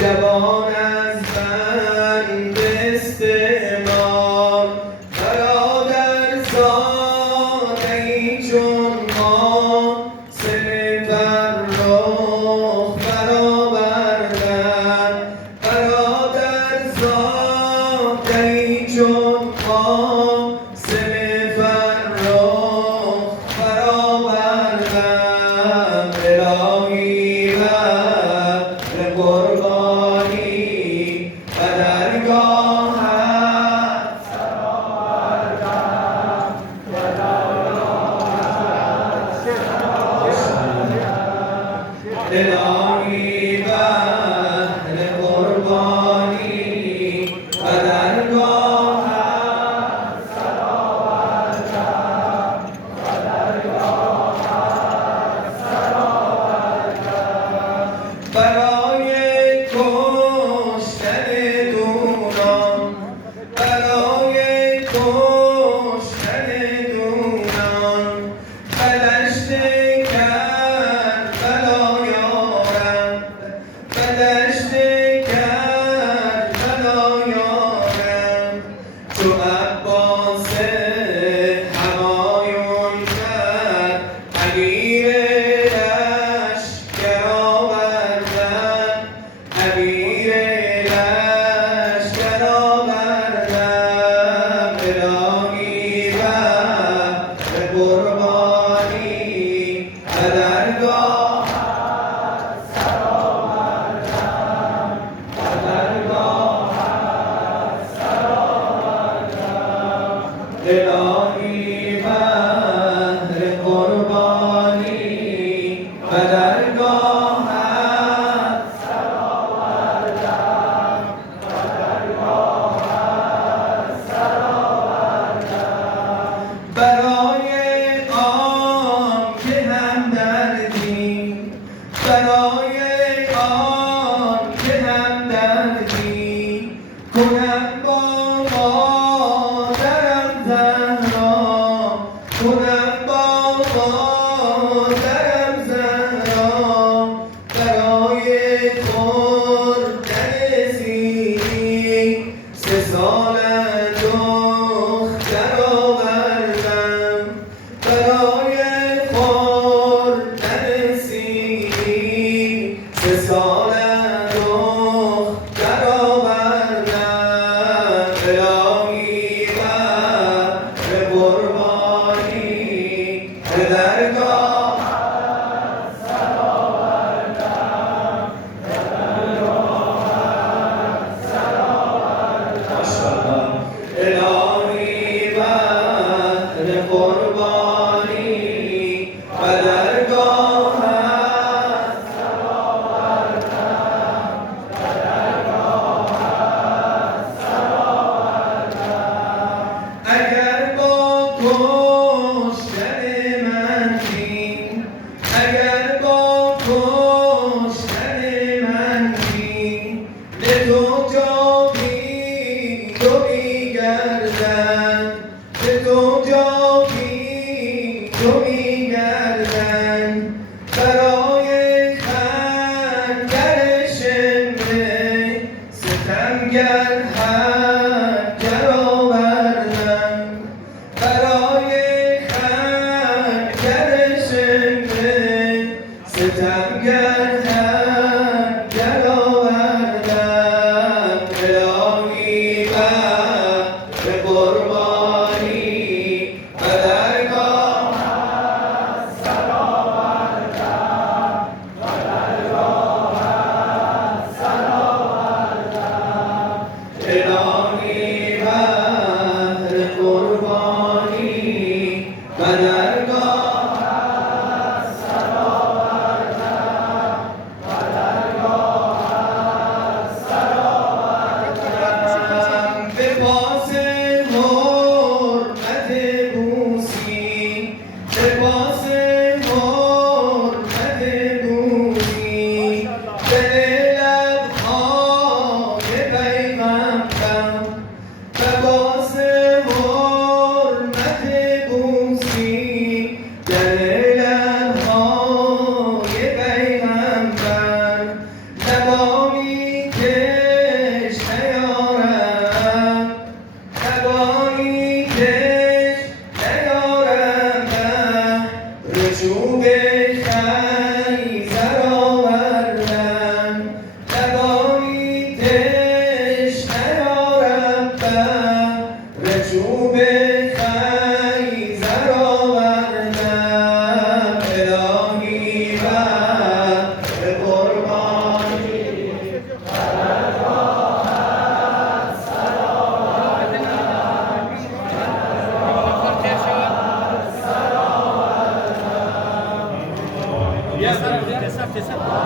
جوان از بند استعمار برادر زاده ای چون ما سر فرخ برآوردن برادر زاده ای چون ما سر فرخ برآوردن الهی بر قربانی و درگاهت سرآوردم و الهی بر قربانی و درگاهت سرآوردم و درگاهت سرآوردم برای کشتن دونان برای کشتن دونان بدشت کربلا یارم بدشت کربلا یارم چو عباس همایون کرد امیر لشکر آوردن امیر لشکر آوردن الهی بر قربانی و درگاهت سرآوردم و درگاهت سرآوردم الهی بر قربانی و درگاهت سرآوردم و درگاهت سرآوردم برای آنکه همدردی برای آنکه همدردی کنم با مادرم زهرا کنم با مادرم زهرا برای خوردن سیری 3 سال دختر آوردم برای خوردن سیری 3 سال دختر آوردم الهی بر قربانی به درگاهت سرآوردم به درگاهت سرآوردم الهی بر قربانی و درگاهت سرآوردم و درگاهت سرآوردم اگر با کشتن من بین اگر با کشتن من بین به تو جاوید و میگردن به تو جاوید و میگردن برای خنجر شمه ستمگر